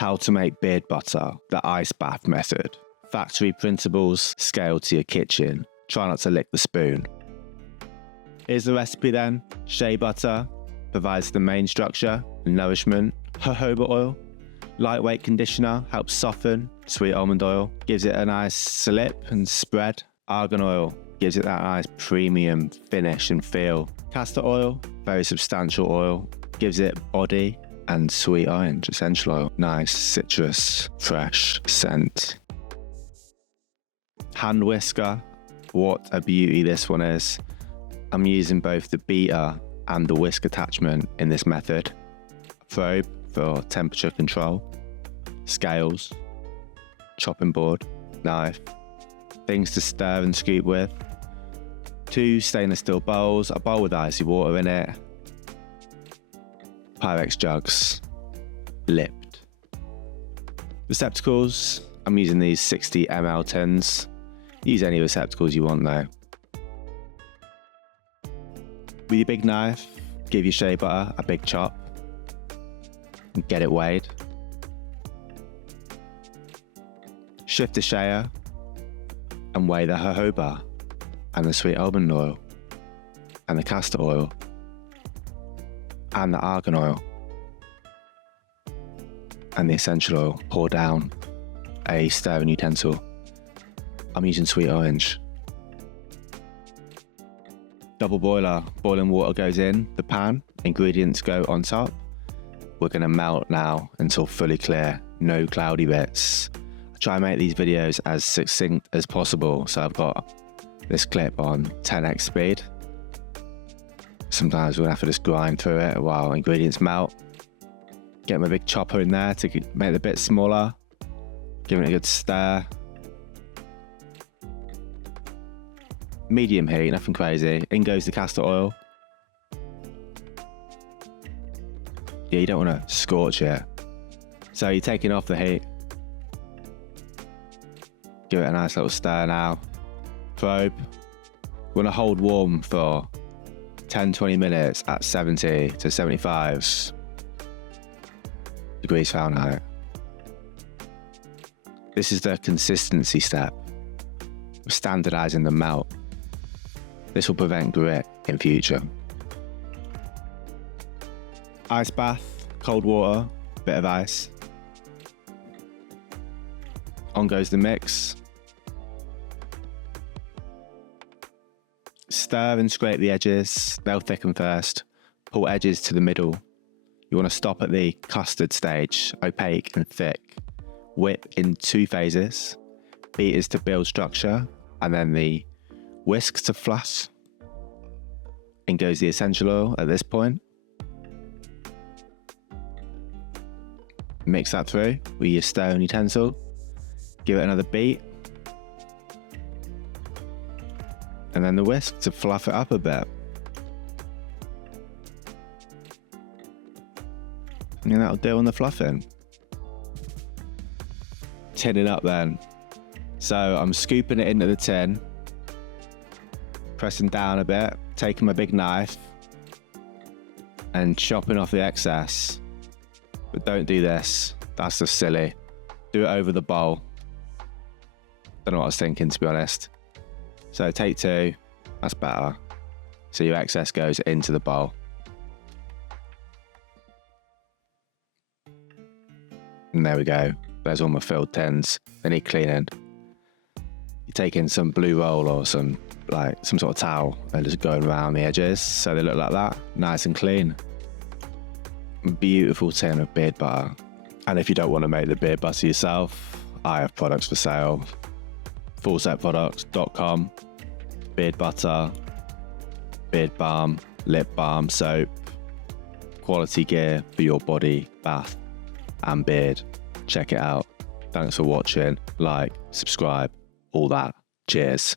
How to make beard butter the ice bath method. Factory principles scaled to your kitchen. Try not to lick the spoon. Here's the recipe then. Shea butter provides the main structure and nourishment. Jojoba oil, lightweight conditioner, helps soften. Sweet almond oil gives it a nice slip and spread. Argan oil gives it that nice premium finish and feel. Castor oil, very substantial oil, gives it body. And sweet orange essential oil, nice citrus, fresh scent. Hand whisker, what a beauty this one is. I'm using both the beater and the whisk attachment in this method. Probe for temperature control, scales, chopping board, knife, things to stir and scoop with, 2 stainless steel bowls, a bowl with icy water in it, Pyrex jugs, lipped. Receptacles, I'm using these 60 ml tins. Use any receptacles you want though. With your big knife, give your shea butter a big chop and get it weighed. Shift the shea and weigh the jojoba and the sweet almond oil and the castor oil and the argan oil and the essential oil. Pour down a stirring utensil. I'm using sweet orange. Double boiler, boiling water goes in the pan, ingredients go on top. We're gonna melt now until fully clear, no cloudy bits. I try and make these videos as succinct as possible, so I've got this clip on 10x speed. Sometimes we're gonna have to just grind through it while ingredients melt. Get my big chopper in there to make the bits smaller. Give it a good stir. Medium heat, nothing crazy. In goes the castor oil. Yeah, you don't want to scorch it. So you're taking off the heat. Give it a nice little stir now. Probe. We want to hold warm for 10-20 minutes at 70 to 75 degrees Fahrenheit. This is the consistency step. We're standardizing the melt. This will prevent grit in future. Ice bath, cold water, bit of ice. On goes the mix. Stir and scrape the edges, they'll thicken first. Pull edges to the middle. You want to stop at the custard stage, opaque and thick. Whip in 2 phases. Beat is to build structure, and then the whisk to fluff. In goes the essential oil at this point. Mix that through with your stirring utensil. Give it another beat. And then the whisk to fluff it up a bit. And that'll do on the fluffing. Tinning up then. So I'm scooping it into the tin, pressing down a bit, taking my big knife and chopping off the excess. But don't do this, that's just silly. Do it over the bowl. Don't know what I was thinking, to be honest. So take 2, that's better. So your excess goes into the bowl. And there we go, there's all my filled tins. They need cleaning. You take in some blue roll or some sort of towel and just going around the edges so they look like that, nice and clean. Beautiful tin of beard butter. And if you don't want to make the beard butter yourself, I have products for sale. fullsetproducts.com. Beard butter, beard balm, lip balm, soap, quality gear for your body, bath and beard. Check it out. Thanks for watching. Like, subscribe, all that. Cheers.